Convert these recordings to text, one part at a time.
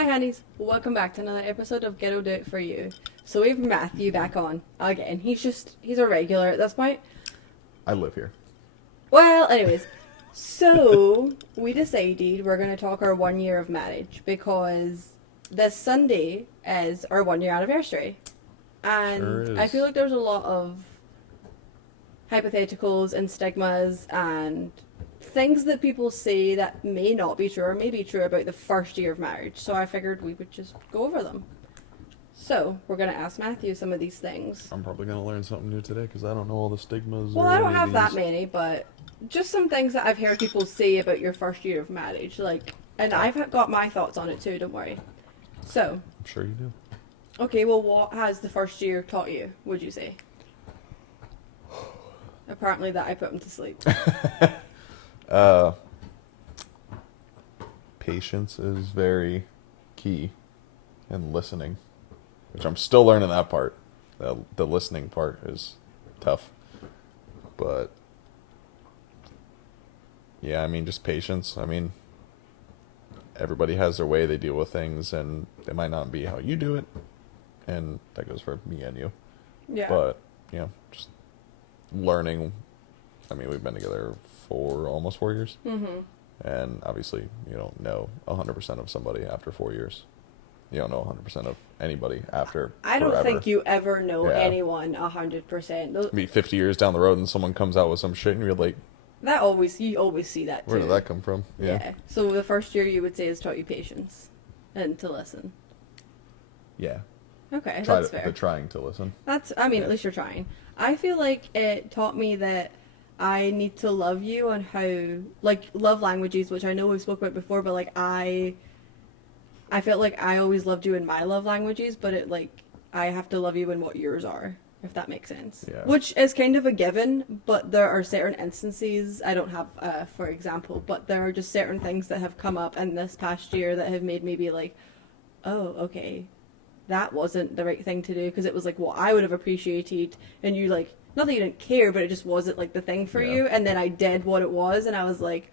Hi, honeys. Welcome back to another episode of Ghetto Do It For You. So we have Matthew back on again. He's a regular at this point. I live here. Well, anyways. So we decided we're going to talk our 1 year of marriage because this Sunday is our 1 year anniversary. And Sure is. I feel like there's a lot of hypotheticals and stigmas and things that people say that may not be true or may be true about the first year of marriage. So I figured we would just go over them. So we're going to ask Matthew some of these things. I'm probably going to learn something new today because I don't know all the stigmas. Well, or I don't any have of that these. many, but just some things that I've heard people say about your first year of marriage. And I've got my thoughts on it too, don't worry. So, I'm sure you do. okay, well, what has the first year taught you, would you say? Apparently that I put him to sleep. Patience is very key, and listening, which I'm still learning that part. The listening part is tough, but yeah, I mean, just patience. I mean, everybody has their way they deal with things, and they might not be how you do it, and that goes for me and you. Yeah. But just learning. I mean, we've been together for almost 4 years. Mm-hmm. And obviously, you don't know 100% of somebody after 4 years. You don't know 100% of anybody after I don't forever. think you ever know Yeah. anyone 100%. Be 50 years down the road and someone comes out with some shit and you're like, You always see that too. where did that come from? Yeah. So the first year you would say has taught you patience and to listen. Yeah. Okay, that's fair. But trying to listen. At least you're trying. I feel like it taught me that I need to love you on how, love languages, which I know we've spoke about before, but, I felt like I always loved you in my love languages, but I have to love you in what yours are, if that makes sense. Yeah. Which is kind of a given, but there are certain instances, I don't have, for example, but there are just certain things that have come up in this past year that have made me be like, oh, okay, that wasn't the right thing to do, because it was what I would have appreciated, and you not that you didn't care, but it just wasn't the thing for you, and then I did what it was, and I was like,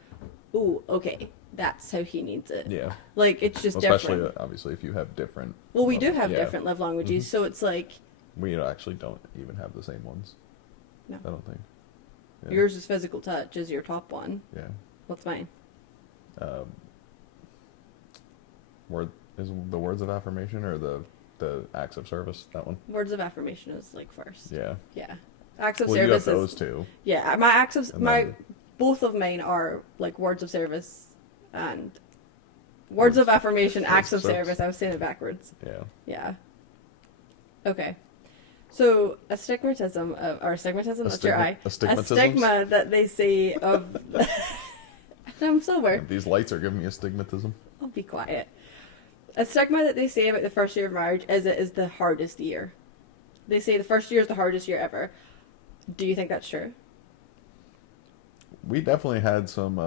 ooh, okay, that's how he needs it. Yeah. It's just Especially, different. obviously, if you have different... Well, we do have yeah. different love languages, so it's We actually don't even have the same ones. No. I don't think. Yeah. Yours is physical touch is your top one. Yeah. What's mine? Is the words of affirmation or the acts of service, that one? Words of affirmation is first. Yeah. Yeah. Acts of Well, you have service those two. Yeah, my acts of And then- both of mine are words of service and words of affirmation, acts of service. I was saying it backwards. Yeah. Yeah. Okay. So astigmatism, that's your eye. A stigma that they say of. I'm sober. These lights are giving me astigmatism. I'll be quiet. A stigma that they say about the first year of marriage is it is the hardest year. They say the first year is the hardest year ever. Do you think that's true? We definitely had some...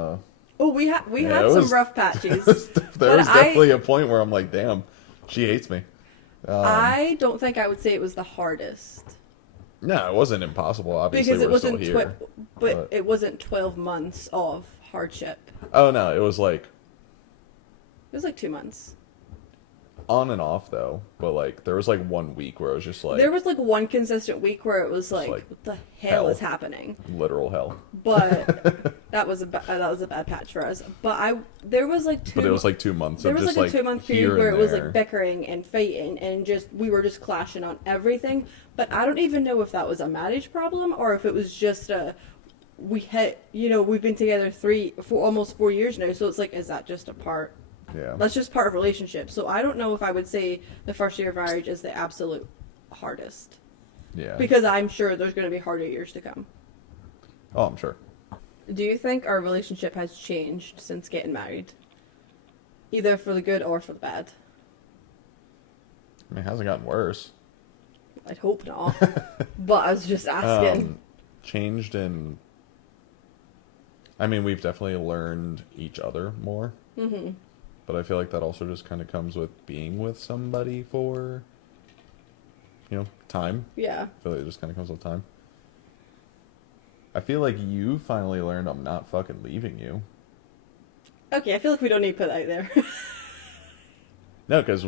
we had some rough patches. there was definitely a point where I'm like, damn, she hates me. I don't think I would say it was the hardest. No, it wasn't impossible. Obviously, Because it we're wasn't still here. but it wasn't 12 months of hardship. Oh, no, it was It was 2 months. on and off, though. But, there was 1 week where it was just There was one consistent week where it was what the hell is happening? literal hell. But that was a bad patch for us. But there was 2. But it was 2 months There of was just a 2-month period here where and it was there. bickering and fighting and we were just clashing on everything. But I don't even know if that was a marriage problem or if it was just we've been together almost 4 years now. So it's is that just a part? Yeah. That's just part of relationship. So I don't know if I would say the first year of marriage is the absolute hardest. Yeah. Because I'm sure there's going to be harder years to come. Oh, I'm sure. Do you think our relationship has changed since getting married? Either for the good or for the bad? I mean, it hasn't gotten worse. I'd hope not. But I was just asking. Changed in... I mean, we've definitely learned each other more. Mm-hmm. But I feel like that also just kind of comes with being with somebody for, time. Yeah. I feel like it just kind of comes with time. I feel like you finally learned I'm not fucking leaving you. Okay, I feel like we don't need to put that out there. No, because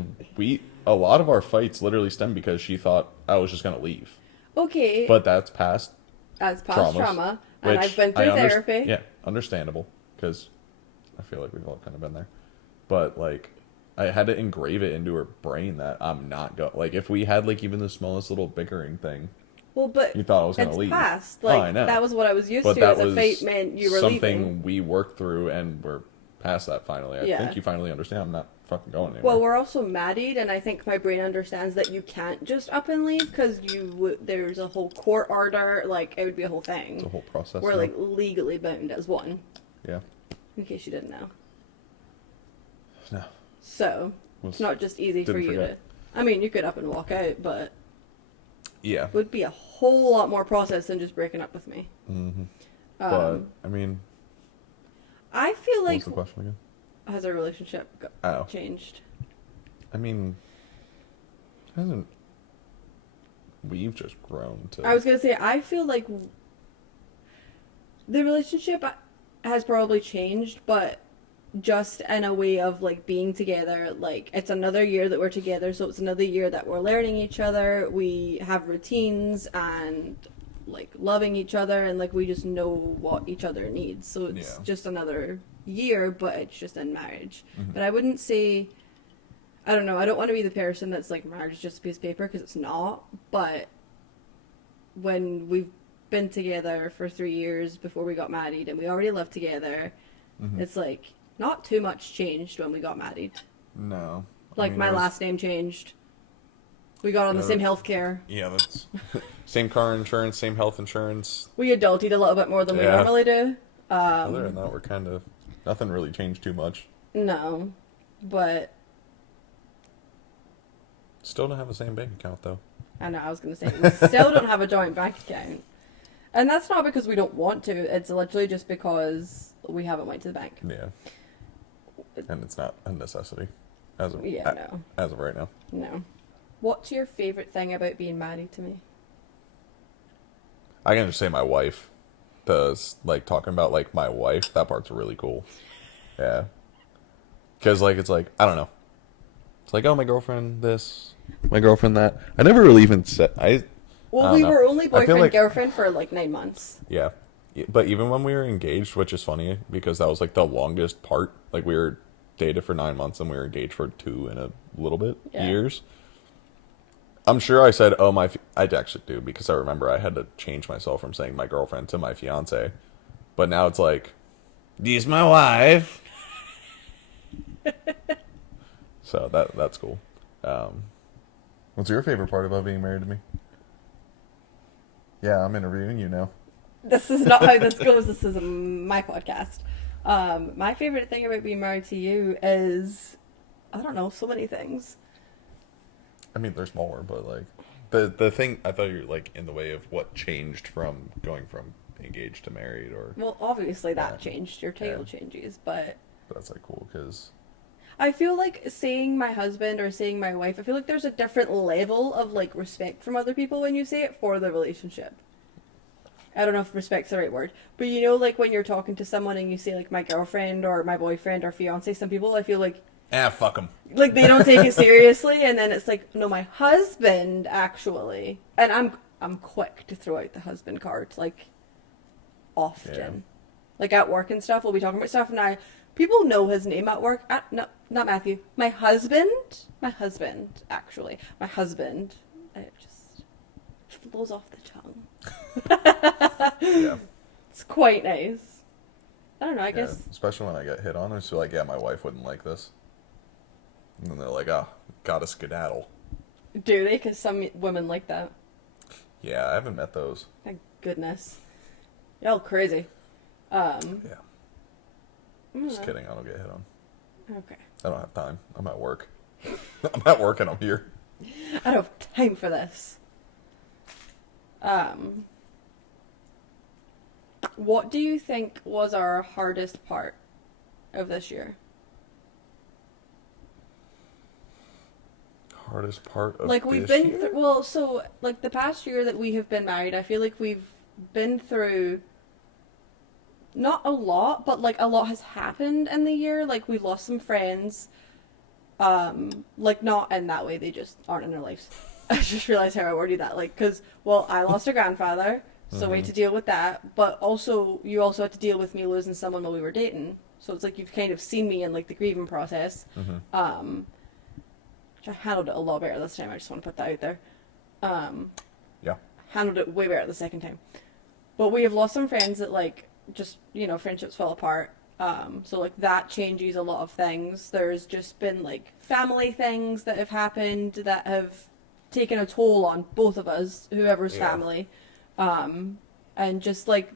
a lot of our fights literally stem because she thought I was just gonna leave. Okay, But that's past that's past traumas, trauma, and which I've been through therapy. Yeah, understandable, because I feel like we've all kind of been there. But like, I had to engrave it into her brain that I'm not going. Like, if we had like even the smallest little bickering thing, Well, but you thought I was gonna it's leave. past. Oh, Like, I know. that was what I was used But to that as a was fate meant you were something leaving. we worked through, and we're past that finally. I Yeah. think you finally understand. I'm not fucking going anywhere. Well, we're also married, and I think my brain understands that you can't just up and leave because there's a whole court order. Like, it would be a whole thing. It's a whole process. We're now. like legally bound as one. Yeah. In case you didn't know. No. So it's not just easy for you to. I mean, you could up and walk out, but yeah, it would be a whole lot more process than just breaking up with me. Mm-hmm. But I mean, I feel like what's the question again? Has our relationship changed? I mean, hasn't we've just grown to? I was gonna say I feel like the relationship has probably changed, but just in a way of like being together. Like, it's another year that we're together, so it's another year that we're learning each other. We have routines and like loving each other, and like we just know what each other needs. So it's just another year, but it's just in marriage. Mm-hmm. But I wouldn't say, I don't know, I don't want to be the person that's like marriage is just a piece of paper, because it's not. But when we've been together for 3 years before we got married, and we already lived together, it's like not too much changed when we got married. No. Like, my last name changed. We got on the same health care. Yeah, that's same car insurance, same health insurance. We adulted a little bit more than we normally do. Other than that, we're kind of nothing really changed too much. No, but still don't have the same bank account though. I know, I was going to say, we still don't have a joint bank account. And that's not because we don't want to. It's literally just because we haven't went to the bank. Yeah. And it's not a necessity as of as of right now. No. What's your favorite thing about being married to me? I can just say my wife. Does like talking about like my wife. That part's really cool. Yeah. Because like it's like I don't know. It's like, oh, my girlfriend this, my girlfriend that. I never really even said Well, we were only boyfriend girlfriend for like 9 months. Yeah. But even when we were engaged, which is funny because that was like the longest part. Like, we were dated for 9 months and we were engaged for 2 and a little bit years. I'm sure I said, oh, I'd actually do, because I remember I had to change myself from saying my girlfriend to my fiance. But now it's like, this my wife. So that's cool. What's your favorite part about being married to me? Yeah, I'm interviewing you now. This is not how this goes. This is my podcast. My favorite thing about being married to you is, I don't know, so many things. I mean, there's more, but like the thing, I thought you were like in the way of what changed from going from engaged to married, or well, obviously that changed. Your title changes, but that's like cool because I feel like saying my husband or saying my wife, I feel like there's a different level of like respect from other people when you say it for the relationship. I don't know if respect's the right word, but you know, like when you're talking to someone and you say like my girlfriend or my boyfriend or fiance, some people, I feel like fuck them. Like, they don't take it seriously, and then it's like, no, my husband, actually. And I'm quick to throw out the husband card, like, often. Yeah. Like, at work and stuff, we'll be talking about stuff, and people know his name at work. No, not Matthew. My husband, actually. My husband. It just flows off the tongue. Yeah. It's quite nice. I don't know, I guess. Especially when I get hit on, it's like, yeah, my wife wouldn't like this. And then they're like, oh, gotta skedaddle. Do they? Because some women like that. Yeah, I haven't met those. Thank goodness. Y'all crazy. Yeah. Just kidding, I don't get hit on. Okay. I don't have time. I'm at work. I'm at work and I'm here. I don't have time for this. What do you think was our hardest part of this year? Hardest part of like we've this been year? Well, so like the past year that we have been married, I feel like we've been through not a lot, but like a lot has happened in the year. Like, we've lost some friends. Like, not in that way, they just aren't in our lives. I just realized how I worded that. Like, because, well, I lost a grandfather, so we had to deal with that. But also, you also had to deal with me losing someone while we were dating. So it's like you've kind of seen me in, like, the grieving process. Which I handled it a lot better this time. I just want to put that out there. Yeah. Handled it way better the second time. But we have lost some friends that, like, just, you know, friendships fell apart. So, like, that changes a lot of things. There's just been, like, family things that have happened that have taken a toll on both of us, whoever's family. And just, like,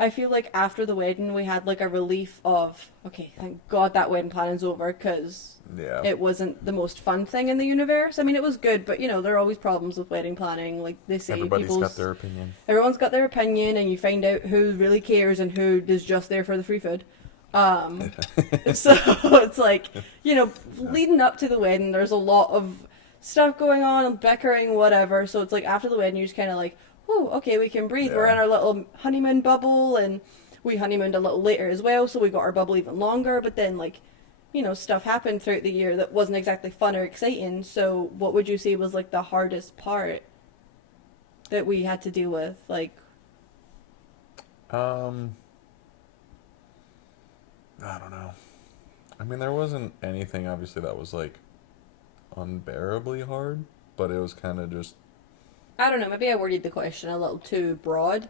I feel like after the wedding, we had, like, a relief of, okay, thank God that wedding planning's over, because it wasn't the most fun thing in the universe. I mean, it was good, but, you know, there are always problems with wedding planning. Like, they say Everybody's got their opinion. Everyone's got their opinion, and you find out who really cares and who is just there for the free food. So it's like, you know, leading up to the wedding, there's a lot of stuff going on, bickering, whatever. So it's like after the wedding, you're just kind of like, oh, okay, we can breathe. We're in our little honeymoon bubble, and we honeymooned a little later as well, so we got our bubble even longer. But then, like, you know, stuff happened throughout the year that wasn't exactly fun or exciting. So what would you say was, like, the hardest part that we had to deal with? Like, I don't know. I mean, there wasn't anything, obviously, that was, like, unbearably hard, but it was kind of just... I don't know, maybe I worded the question a little too broad,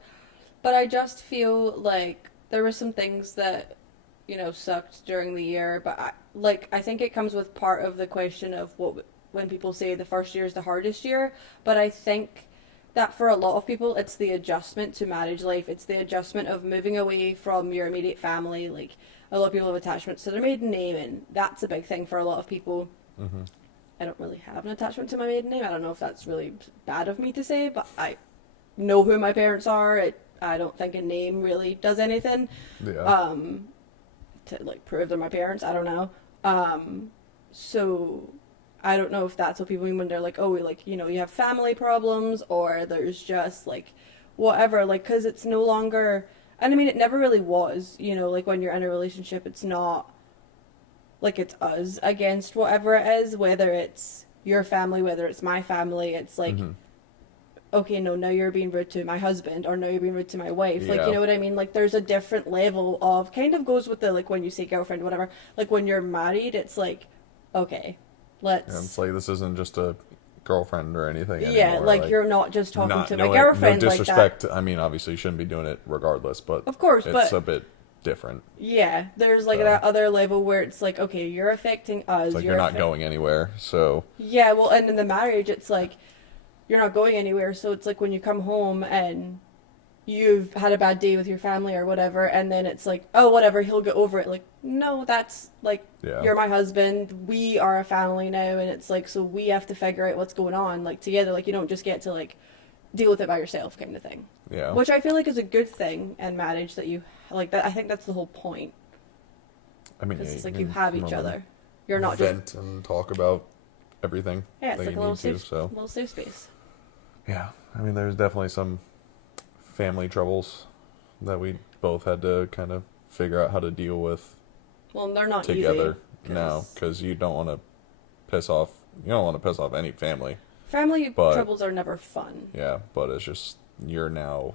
but I just feel like there were some things that, you know, sucked during the year, but I think it comes with part of the question of when people say the first year is the hardest year, but I think that for a lot of people, it's the adjustment to marriage life. It's the adjustment of moving away from your immediate family. Like, a lot of people have attachments to their maiden name, and that's a big thing for a lot of people. I don't really have an attachment to my maiden name. I don't know if that's really bad of me to say, but I know who my parents are. I don't think a name really does anything to, like, prove they're my parents. I don't know. So I don't know if that's what people mean when they're like, oh, like, you know, you have family problems, or there's just, like, whatever. Like, because it's no longer... And I mean, it never really was, you know, like, when you're in a relationship, it's not... like, it's us against whatever it is, whether it's your family, whether it's my family. It's like, okay, no, now you're being rude to my husband, or now you're being rude to my wife. Like, you know what I mean? Like, there's a different level of, kind of goes with the, like, when you say girlfriend, whatever. Like, when you're married, it's like, okay, let's... And it's like, this isn't just a girlfriend or anything anymore. Yeah, like, you're not just talking to my girlfriend no disrespect. Like that. I mean, obviously, you shouldn't be doing it regardless, but... Of course, it's a bit... different. Yeah, there's like that other level where it's like, okay, you're affecting us. It's like you're not going anywhere, so... Yeah, well, and in the marriage, it's like, you're not going anywhere, so it's like when you come home and you've had a bad day with your family or whatever, and then it's like, oh, whatever, he'll get over it. Like, no, that's, like, you're my husband, we are a family now, and it's like, so we have to figure out what's going on, like, together. Like, you don't just get to, like, deal with it by yourself kind of thing. Yeah. Which I feel like is a good thing in marriage, that you, like, that. I think that's the whole point. I mean, it's like you have each other. You're not just... vent and talk about everything. Yeah, it's like a little so. little safe space. Yeah, I mean, there's definitely some family troubles that we both had to kind of figure out how to deal with. Well, they're not together. Easy, No, because you don't want to piss off. You don't want to piss off any family. Family troubles are never fun. Yeah, but it's just we're now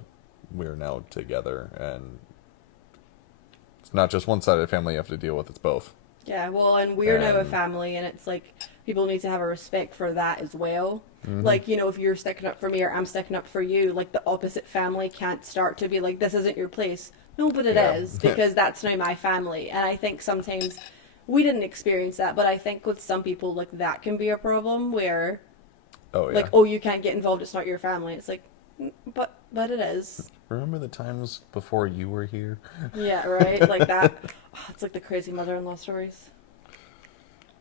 together, and it's not just one side of the family you have to deal with, it's both. Yeah, well, and we're now a family, and it's like, people need to have a respect for that as well. Like, you know, if you're sticking up for me or I'm sticking up for you, like, the opposite family can't start to be like, this isn't your place. No, but it is, because that's now my family. And I think sometimes, we didn't experience that, but I think with some people, like, that can be a problem where... Like, oh, you can't get involved, it's not your family. It's like, but it is. Remember the times before you were here? Yeah, right? Like that. Oh, it's like the crazy mother-in-law stories.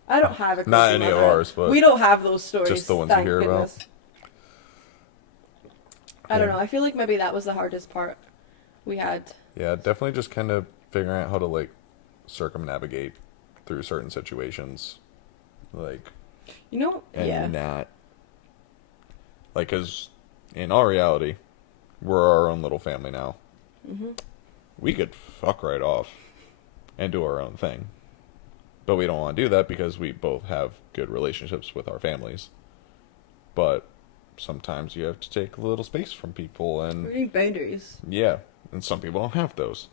I don't have a crazy Not any of ours, but... we don't have those stories. Just the ones you hear about. I don't know. I feel like maybe that was the hardest part we had. Yeah, definitely just kind of figuring out how to, like, circumnavigate through certain situations. Like... You know? And not... Like, because in all reality, we're our own little family now. We could fuck right off and do our own thing. But we don't want to do that because we both have good relationships with our families. But sometimes you have to take a little space from people, and We need boundaries. yeah, and some people don't have those.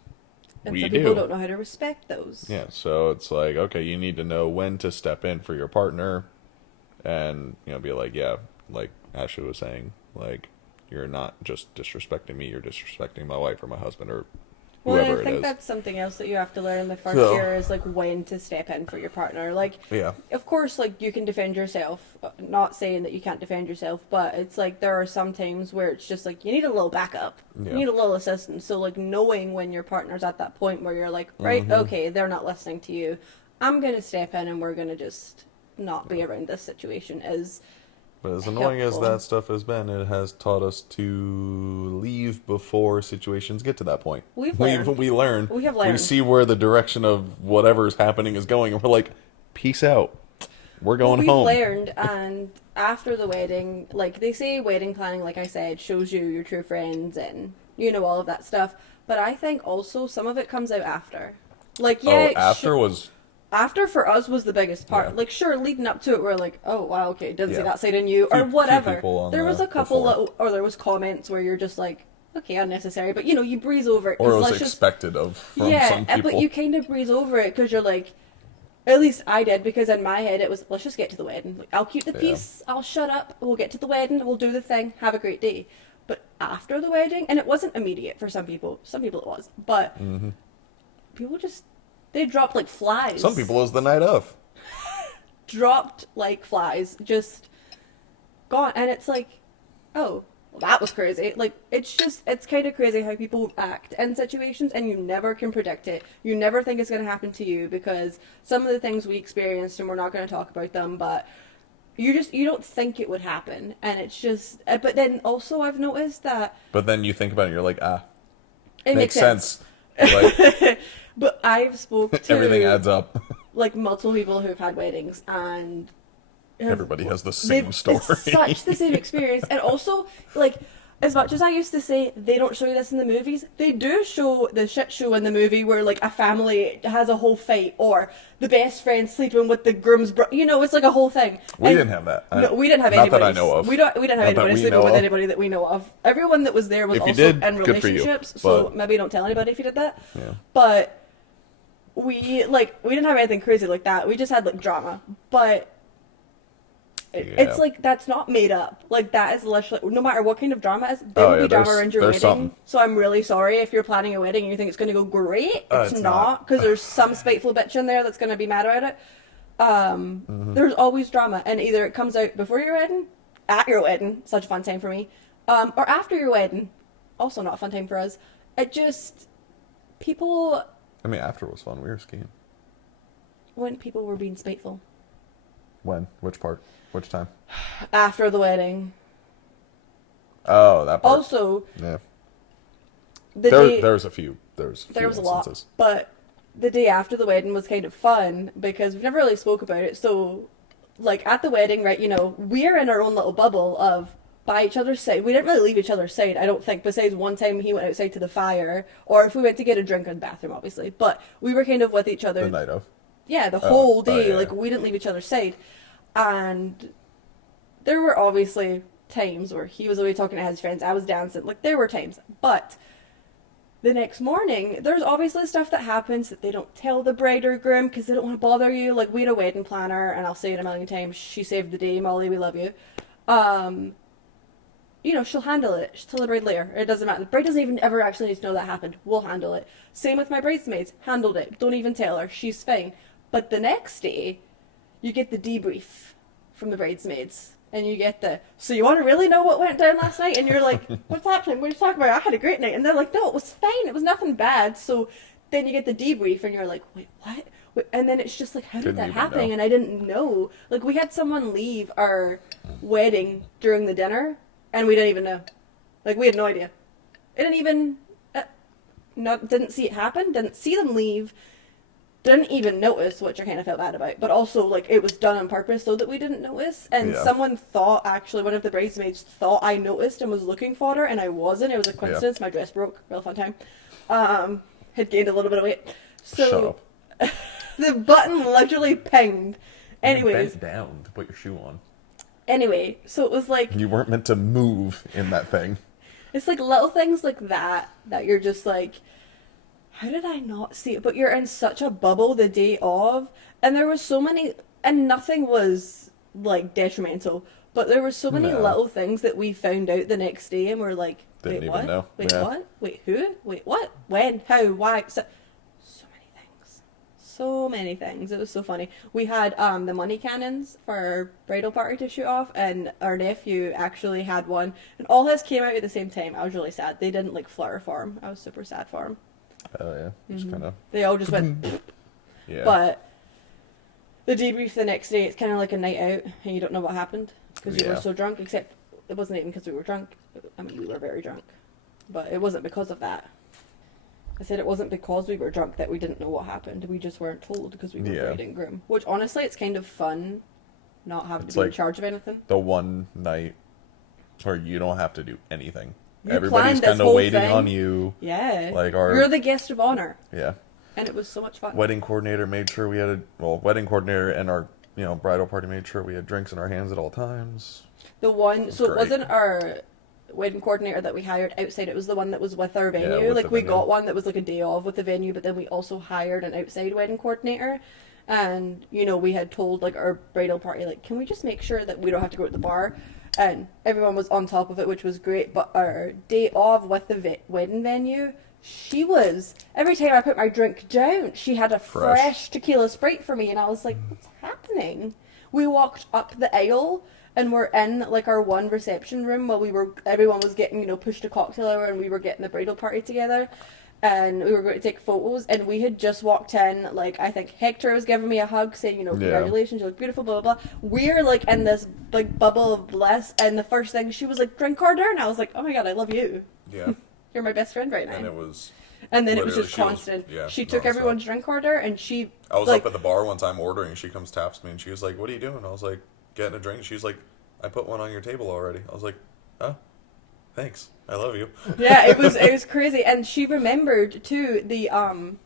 And We some people do. don't know how to respect those. Yeah, so it's like, okay, you need to know when to step in for your partner, and be like, yeah, like Ashlea was saying, like, you're not just disrespecting me, you're disrespecting my wife or my husband or Well, and whoever I think it is. that's something else that you have to learn in the first So- year is like when to step in for your partner. Like, Yeah. of course, like you can defend yourself. Not saying that you can't defend yourself, but it's like there are some times where it's just like you need a little backup. Yeah. You need a little assistance. So like knowing when your partner's at that point where you're like, right, okay, they're not listening to you. I'm gonna step in and we're gonna just not be around this situation is. But as annoying as helpful. that stuff has been, it has taught us to leave before situations get to that point. We've learned. We learn. We have We learned. see where the direction of whatever's happening is going, and we're like, peace out. We're going We've home. learned, and after the wedding, like they say, wedding planning, like I said, shows you your true friends and all of that stuff. But I think also some of it comes out after. Like yeah, after was after for us was the biggest part. Yeah. Like sure, leading up to it, we're like, oh wow, okay, didn't see Yeah. that side in you, or Few whatever. people on There was the a couple before. little, or there was comments where you're just like, okay, unnecessary, but you breeze over it. or it 'cause was let's just expected of from some people. but you kind of breeze over it because you're like, at least I did, because in my head it was, let's just get to the wedding. Like, I'll keep the Yeah. peace, I'll shut up, we'll get to the wedding, we'll do the thing, have a great day. But after the wedding, and it wasn't immediate for some people it was, but people just, they dropped like flies. Some people it was the night of. Dropped like flies, just gone. And it's like, oh, well, that was crazy. Like, it's kind of crazy how people act in situations, and you never can predict it. You never think it's going to happen to you, because some of the things we experienced, and we're not going to talk about them, but you don't think it would happen. And it's just, but then also I've noticed that But then you think about it, you're like, it makes sense. Like, But I've spoke to everything adds up. like multiple people who've had weddings, and Everybody has the same story. It's such the same experience. And also, like, as much as I used to say they don't show you this in the movies, they do show the shit show in the movie where like a family has a whole fight, or the best friend sleeping with the groom's it's like a whole thing. We And- didn't have that. No, we didn't have Not anybody. that I know of. We didn't have Not that anybody we sleeping know with of. anybody that we know of. Everyone that was there was If you also did, in good for you, relationships, so but- maybe don't tell anybody if you did that. Yeah. But we didn't have anything crazy like that. We just had like drama, but it's Yeah. like that's not made up. Like that is literally, no matter what kind of drama it is, Oh, there will yeah, be drama there's- around your there's wedding. something. So I'm really sorry if you're planning a wedding and you think it's going to go great. It's It's not, not. because there's some spiteful bitch in there that's going to be mad about it. There's always drama, and either it comes out before your wedding, at your wedding, such a fun time for me, or after your wedding, also not a fun time for us. It just, people, I mean, after was fun. We were skiing. when people were being spiteful. When? Which part? Which time? After the wedding. Oh, that part. Also, Yeah. the day, There's a few. There's a few there was a lot, instances. but the day after the wedding was kind of fun because we've never really spoke about it. So, like at the wedding, right? We're in our own little bubble of by each other's side. We didn't really leave each other's side, I don't think. Besides one time he went outside to the fire, or if we went to get a drink in the bathroom, obviously. But we were kind of with each other. The night of. Yeah, the whole day. yeah. Like, we didn't leave each other's side. And there were obviously times where he was away talking to his friends, I was dancing. Like, there were times. But the next morning, there's obviously stuff that happens that they don't tell the bride or groom because they don't want to bother you. Like, we had a wedding planner, and I'll say it a million times, she saved the day, Molly, we love you. She'll handle it. She'll tell the bride later. It doesn't matter. The bride doesn't even ever actually need to know that happened. We'll handle it. Same with my bridesmaids. Handled it. Don't even tell her. She's fine. But the next day, you get the debrief from the bridesmaids. And you get so you want to really know what went down last night? And you're like, what's happening? What are you talking about? I had a great night. And they're like, no, it was fine. It was nothing bad. So then you get the debrief and you're like, wait, what? And then it's just like, how did Didn't that even happen? know. And I didn't know. Like, we had someone leave our wedding during the dinner, and we didn't even know. Like, we had no idea. I didn't even, didn't see it happen, didn't see them leave, didn't even notice, which I kind of felt bad about. But also, like, it was done on purpose so that we didn't notice. And Yeah. someone thought, actually, one of the bridesmaids thought I noticed and was looking for her, and I wasn't. It was a coincidence. My dress broke. Real fun time. Had gained a little bit of weight. So, Shut up. The button literally pinged. Anyways. You bent down to put your shoe on. Anyway, so it was like... You weren't meant to move in that thing. It's like little things like that you're just like, how did I not see it? But you're in such a bubble the day of, and there was so many, and nothing was like detrimental, but there were so many little things that we found out the next day, and we're like, Didn't wait, even what? know. Wait, Yeah. what? Wait, who? Wait, what? When? How? Why? So many things. So many things. It was so funny. We had the money cannons for our bridal party to shoot off, and our nephew actually had one, and all his came out at the same time. I was really sad. They didn't like flutter for him. I was super sad for him. Oh yeah, just kind of. They all just went. Yeah. But the debrief the next day, it's kind of like a night out, and you don't know what happened because you were Yeah. so drunk. Except it wasn't even because we were drunk. I mean, we were very drunk, but it wasn't because of that. I said it wasn't because we were drunk that we didn't know what happened. We just weren't told because we were bride and groom. Which honestly, it's kind of fun, not having to be in charge of anything. The one night where you don't have to do anything. You Everybody's planned this kind of whole waiting thing. on you. Yeah. Like You're the guest of honor. Yeah. And it was so much fun. Wedding coordinator made sure we had wedding coordinator and our bridal party made sure we had drinks in our hands at all times. The one, so it great. wasn't our wedding coordinator that we hired outside, it was the one that was with our venue. with Like the we venue. got one that was like a day off with the venue, but then we also hired an outside wedding coordinator. And, we had told like our bridal party, like, can we just make sure that we don't have to go to the bar? And everyone was on top of it, which was great. But our day off with the wedding venue, she was, every time I put my drink down, she had a fresh tequila Sprite for me. And I was like, what's happening? We walked up the aisle and we're in like our one reception room while everyone was getting, pushed a cocktail hour and we were getting the bridal party together. And we were going to take photos, and we had just walked in, like, I think Hector was giving me a hug, saying, congratulations, you look beautiful, blah, blah, blah. We're, like, in this big bubble of bliss, and the first thing, she was like, drink order, and I was like, oh my god, I love you. Yeah. You're my best friend right now. And then it was just constant. She took everyone's drink order, and she... I was up at the bar one time ordering, she comes taps me, and she was like, what are you doing? I was like, getting a drink. She was like, I put one on your table already. I was like, oh, thanks. I love you. Yeah, it was crazy. And she remembered, too, the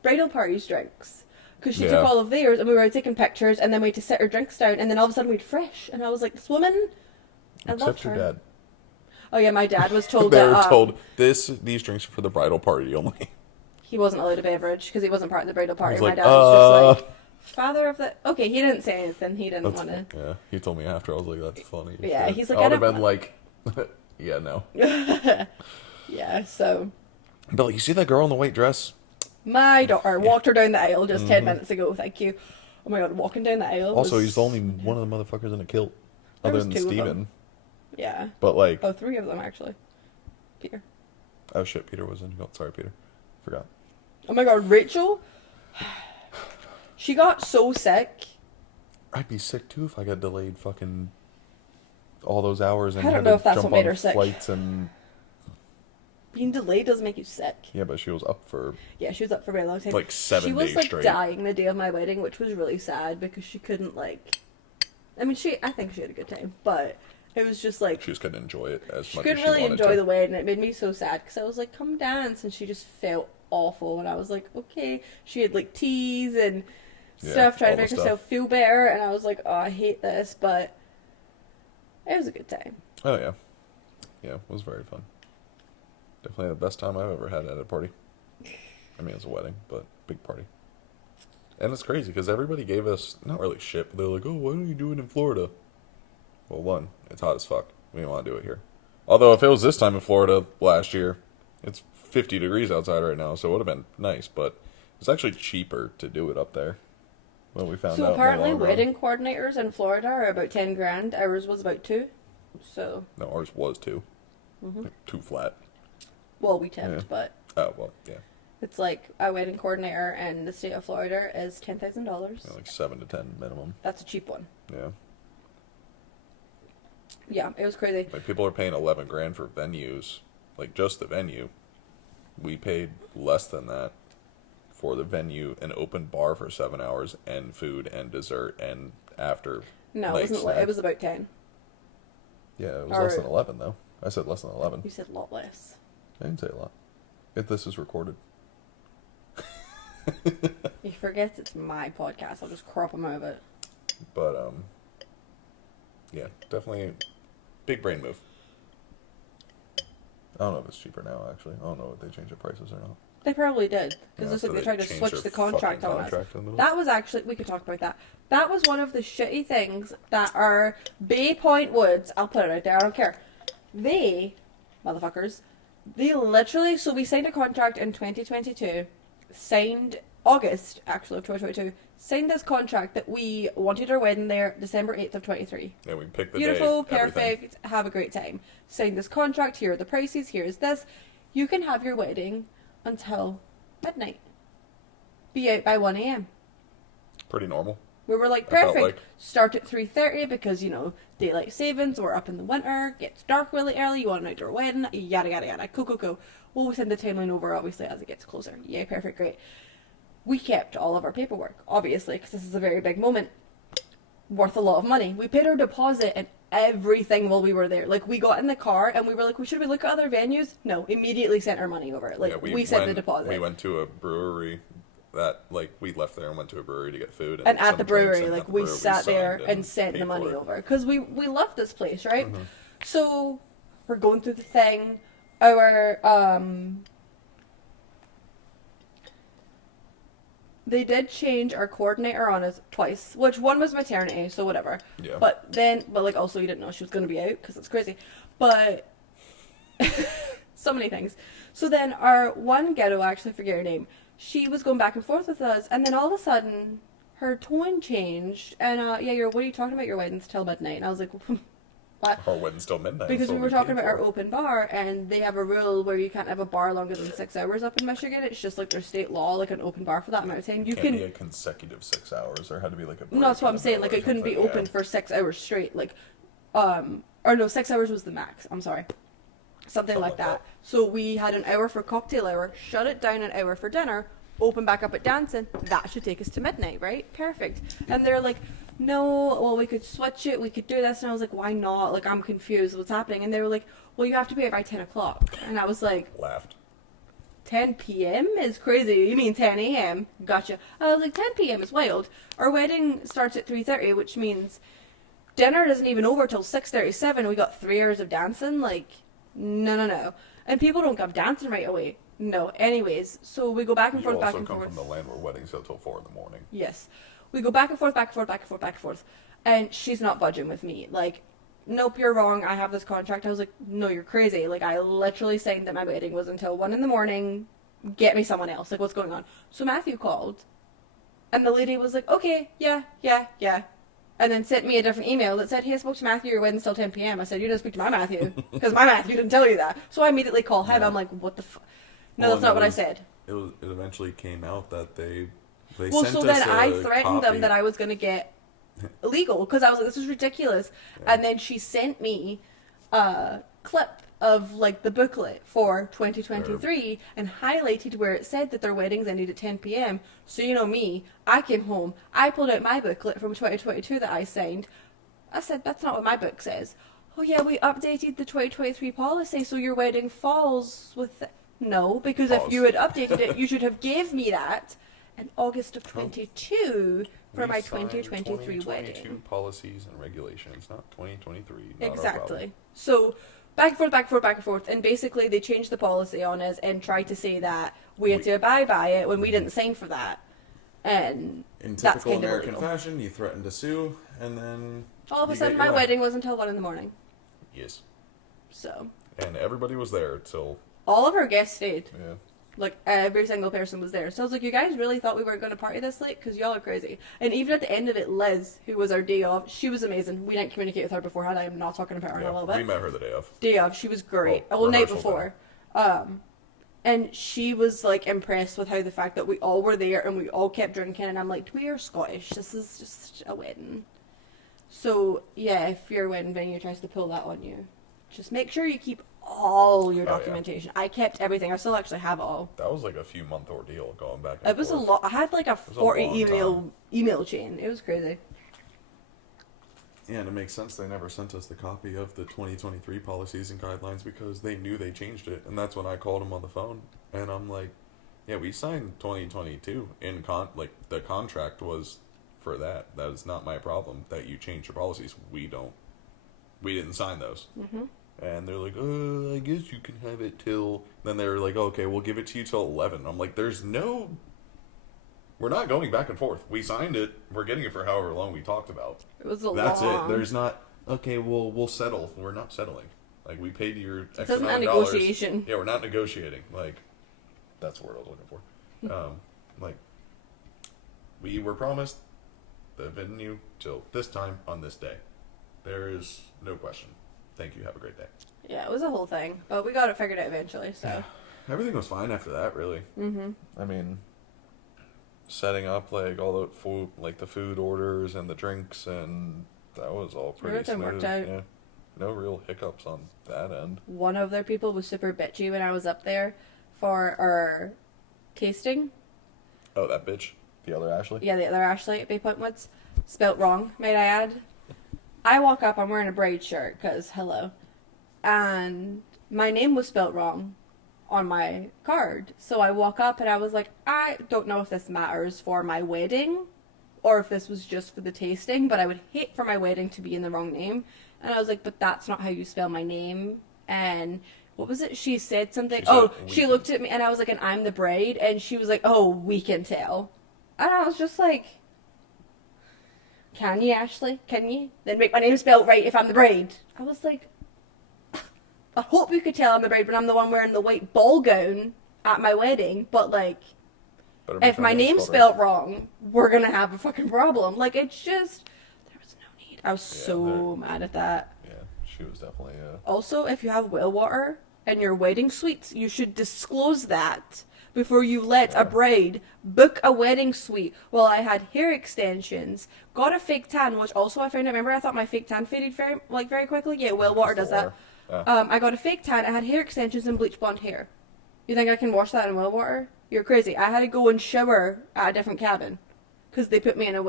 bridal party's drinks. Because she took all of theirs, and we were taking pictures, and then we had to sit our drinks down, and then all of a sudden we'd fresh. And I was like, this woman, I love her. Except your dad. Oh, yeah, my dad was told they that... were told, these drinks are for the bridal party only. He wasn't allowed a beverage, because he wasn't part of the bridal party. My My dad was just like, father of the... Okay, he didn't say anything. He didn't want to... Yeah, he told me after. I was like, that's funny. Yeah, he's like, I would have been like, yeah, no. Yeah, so... Bill, you see that girl in the white dress? My daughter walked her down the aisle just 10 minutes ago, thank you. Oh my god, walking down the aisle Also, was... he's the only one of the motherfuckers in a kilt. There Other was than 2 of them. Steven. Yeah. But like... Oh, 3 of them, actually. Peter. Oh shit, Peter was in. Oh, sorry, Peter. Forgot. Oh my god, Rachel... She got so sick. I'd be sick too if I got delayed fucking all those hours and I don't had know to if that's jump what made on her sick. flights and... Being delayed doesn't make you sick. Yeah, but she was up for... Yeah, she was up for a very long time. Like 7 She was days like straight. dying the day of my wedding, which was really sad because she couldn't like... I mean, I think she had a good time, but it was just like... She just couldn't enjoy it as She much as couldn't she really wanted enjoy to. the wedding. It made me so sad because I was like, come dance, and she just felt awful, and I was like, okay. She had like teas and stuff trying to make herself feel better, and I was like, oh, I hate this, but it was a good time. Oh yeah. Yeah, it was very fun. Definitely the best time I've ever had at a party. I mean, it's a wedding, but big party. And it's crazy because everybody gave us, not really shit, but they're like, oh, why don't you do it in Florida? Well, one, it's hot as fuck. We don't want to do it here. Although if it was this time in Florida last year, it's 50 degrees outside right now, so it would have been nice, but it's actually cheaper to do it up there. Well, we found out. So apparently in the long run. wedding coordinators in Florida are about 10 grand. Ours was about 2. So... No, ours was 2. Like 2 flat. Well, we tipped, Yeah. but... Oh, well, yeah. It's like a wedding coordinator in the state of Florida is $10,000. Yeah, like 7 to 10 minimum. That's a cheap one. Yeah. Yeah, it was crazy. Like, people are paying 11 grand for venues. Like, just the venue. We paid less than that for the venue, an open bar for 7 hours, and food and dessert, and after. No, it wasn't. It was about 10. Yeah, it was less than 11, though. I said less than 11. You said a lot less. I didn't say a lot. If this is recorded. He forgets it's my podcast. I'll just crop him out of it. But, yeah, definitely big brain move. I don't know if it's cheaper now, actually. I don't know if they changed the prices or not. They probably did. Because Yeah, it's like so they tried to changed switch their the contract fucking on us. contract in the middle. That was actually, we could talk about that. That was one of the shitty things that our Bay Point Woods, I'll put it out there, I don't care. They, motherfuckers, they literally, so we signed a contract in 2022, signed August, actually, of 2022, signed this contract that we wanted our wedding there December 8th of 23. Yeah, we picked the Beautiful, day, everything. perfect, have a great time. Signed this contract, here are the prices, here is this. You can have your wedding until midnight. Be out by 1 a.m. Pretty normal. We were like, I felt perfect. like. Start at 3:30 because, you know, daylight savings, we're up in the winter, gets dark really early, you want an outdoor wedding, yada, yada, yada. Cool. We'll send the timeline over, obviously, as it gets closer. Yeah, perfect, great. We kept all of our paperwork, obviously, because this is a very big moment. Worth a lot of money. We paid our deposit and everything while we were there. Like, we got in the car and we were like, should we look at other venues? No, immediately sent our money over. Like, Yeah, we sent the deposit. We went to a brewery that, like, we left there and went to a brewery to get food. And at some the drinks, brewery, and like, at the we brewery sat there signed and sent paid the money for it. over. Because we love this place, right? Mm-hmm. So, we're going through the thing. Our, they did change our coordinator on us twice, which one was maternity, so whatever. Yeah. But like, also you didn't know she was going to be out, because it's crazy. But, so many things. So then our one ghetto, I actually forget her name, she was going back and forth with us, and then all of a sudden, her tone changed, and, what are you talking about, your wedding's till midnight? And I was like, what? Our wedding's till midnight. Because so we were talking paid about our for it. open bar, and they have a rule where you can't have a bar longer than 6 hours up in Michigan. It's just like their state law, like an open bar for that amount of time. You Can't can. be a consecutive 6 hours. There had to be like a. No, that's what I'm saying. break Like, in the it couldn't be middle or open something, for 6 hours straight. Like, or no, 6 hours was the max. I'm sorry. Something like that. So we had an hour for cocktail hour, shut it down an hour for dinner, open back up at dancing. That should take us to midnight, right? Perfect. And they're like, no, well, we could switch it, we could do this. And I was like, why not? Like, I'm confused. What's happening? And they were like, well, you have to be out by 10 o'clock. And I was like, Yeah. Laughed. 10 p.m. is crazy. You mean 10 a.m.? Gotcha. I was like, 10 p.m. is wild. Our wedding starts at 3:30, which means dinner isn't even over till 6:37. We got 3 hours of dancing. Like, no. And people don't come dancing right away. No. Anyways, so we go back and forth, You back also and come forth. from the land where weddings go till 4 in the morning. Yes. We go back and forth, back and forth, back and forth, back and forth. And she's not budging with me. Like, nope, you're wrong. I have this contract. I was like, no, you're crazy. Like, I literally signed that my wedding was until 1 in the morning. Get me someone else. Like, what's going on? So Matthew called. And the lady was like, okay, yeah. And then sent me a different email that said, hey, I spoke to Matthew, your wedding's till 10 p.m. I said, you didn't speak to my Matthew. Because my Matthew didn't tell you that. So I immediately call him. Yeah. I'm like, what the No, Well, that's not what I was- said. It eventually came out that they Well, sent so us then I a threatened them copy. that I was going to get illegal because I was like, this is ridiculous. Yeah. And then she sent me a clip of like the booklet for 2023 and highlighted where it said that their weddings ended at 10 p.m. So you know me, I came home, I pulled out my booklet from 2022 that I signed. I said, that's not what my book says. Oh yeah, we updated the 2023 policy so your wedding falls with... No, because if Pause. you had updated it, you should have gave me that in August of 22 for We my signed 2023 2022 wedding. policies and regulations, not 2023. Not our Exactly. problem. So back and forth, and basically they changed the policy on us and tried to say that we had to abide by it when we didn't sign for that. And In that's typical kind of American illegal. fashion, you threaten to sue, and then All of a you sudden, get my your way. wedding was until 1 in the morning. Yes. So And everybody was there till all of our guests stayed. yeah. Like, every single person was there. So I was like, you guys really thought we weren't going to party this late? Because y'all are crazy. And even at the end of it, Liz, who was our day of, she was amazing. We didn't communicate with her beforehand. I am not talking about her in a little We bit. met her the day of. Day of, she was great. Well, Well, night rehearsal before. And she was, like, impressed with how the fact that we all were there and we all kept drinking. And I'm like, we are Scottish. This is just a wedding. So, yeah, if your wedding venue tries to pull that on you, just make sure you keep all your Oh, yeah. documentation. I kept everything. I still actually have it all. That was like a few month ordeal going back. And It was a forth. lot. I had like a was a 40 long email chain. It was crazy. Yeah, and it makes sense they never sent us the copy of the 2023 policies and guidelines because they knew they changed it. And that's when I called them on the phone. And I'm like, Yeah, we signed 2022 like the contract was for that. That is not my problem that you changed your policies. We didn't sign those. Mm-hmm. And they're like, I guess you can have it till. Then they're like, okay, we'll give it to you till 11. I'm like, we're not going back and forth. We signed it. We're getting it for however long we talked about. It was That's it. There's not, okay, we'll settle. We're not settling. Like, we paid your X It amount isn't of a dollars. negotiation. Yeah, we're not negotiating. Like, that's the word I was looking for. Like, we were promised the venue till this time on this day. There is no question. Thank you. Have a great day. Yeah, it was a whole thing, but we got it figured out eventually. So Everything was fine after that, really. mm-hmm. I mean, setting up like all the food, like the food orders and the drinks, and that was all pretty Everything smooth. worked out. Yeah, no real hiccups on that end. One of their people was super bitchy when I was up there for our tasting. Oh, that bitch, the other Ashley. Yeah, the other Ashley at Bay Point Woods. Spelt wrong, might I add. I walk up, I'm wearing a braid shirt, because hello. And my name was spelt wrong on my card. So I walk up and I was like, I don't know if this matters for my wedding or if this was just for the tasting, but I would hate for my wedding to be in the wrong name. And I was like, but that's not how you spell my name. And what was it? She said something. She looked at me and I was like, and I'm the bride. And she was like, oh, we can tell. And I was just like, can you, Ashley? Can you? Then make my name spelled right if I'm the bride. I was like, I hope you could tell I'm the bride when I'm the one wearing the white ball gown at my wedding. But, like, if my name's spelled wrong, we're going to have a fucking problem. Like, it's just, there was no need. I was so mad at that. Yeah, she was definitely. Also, if you have well water in your wedding suites, you should disclose that before you let a bride book a wedding suite. Well, I had hair extensions, got a fake tan, which also I found out. Remember, I thought my fake tan faded very quickly. Yeah, well water does that. I got a fake tan. I had hair extensions and bleach blonde hair. You think I can wash that in well water? You're crazy. I had to go and shower at a different cabin because they put me in a.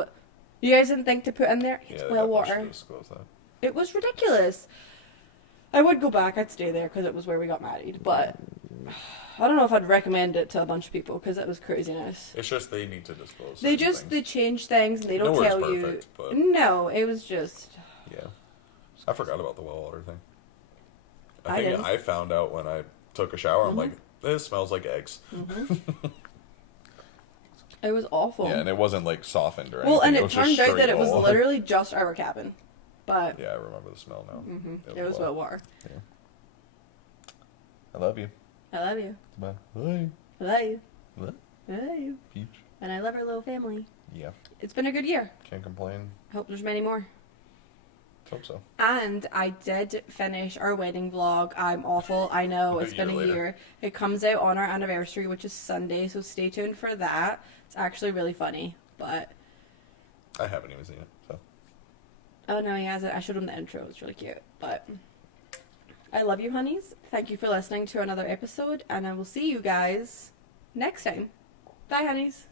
You guys didn't think to put in there? It's well water. It was ridiculous. I would go back. I'd stay there because it was where we got married, but I don't know if I'd recommend it to a bunch of people because it was craziness. It's just they need to disclose. They change things and they don't tell perfect, you. But no, it was just. Yeah, I forgot about the well water thing. I think I found out when I took a shower. I'm like, this smells like eggs. It was awful. Yeah, and it wasn't like softened or anything. Well, and it turned out that it was water. literally just our cabin. But yeah, I remember the smell now. It was well water. Yeah. I love you. I love you. Bye. Bye. I love you. What? I love you. Peach. And I love our little family. Yeah. It's been a good year. Can't complain. I hope there's many more. Hope so. And I did finish our wedding vlog. I'm awful. I know. It's been a year. It comes out on our anniversary, which is Sunday, so stay tuned for that. It's actually really funny, but... I haven't even seen it, so... Oh, no, he hasn't. I showed him the intro. It's really cute, but... I love you, honeys. Thank you for listening to another episode, and I will see you guys next time. Bye, honeys.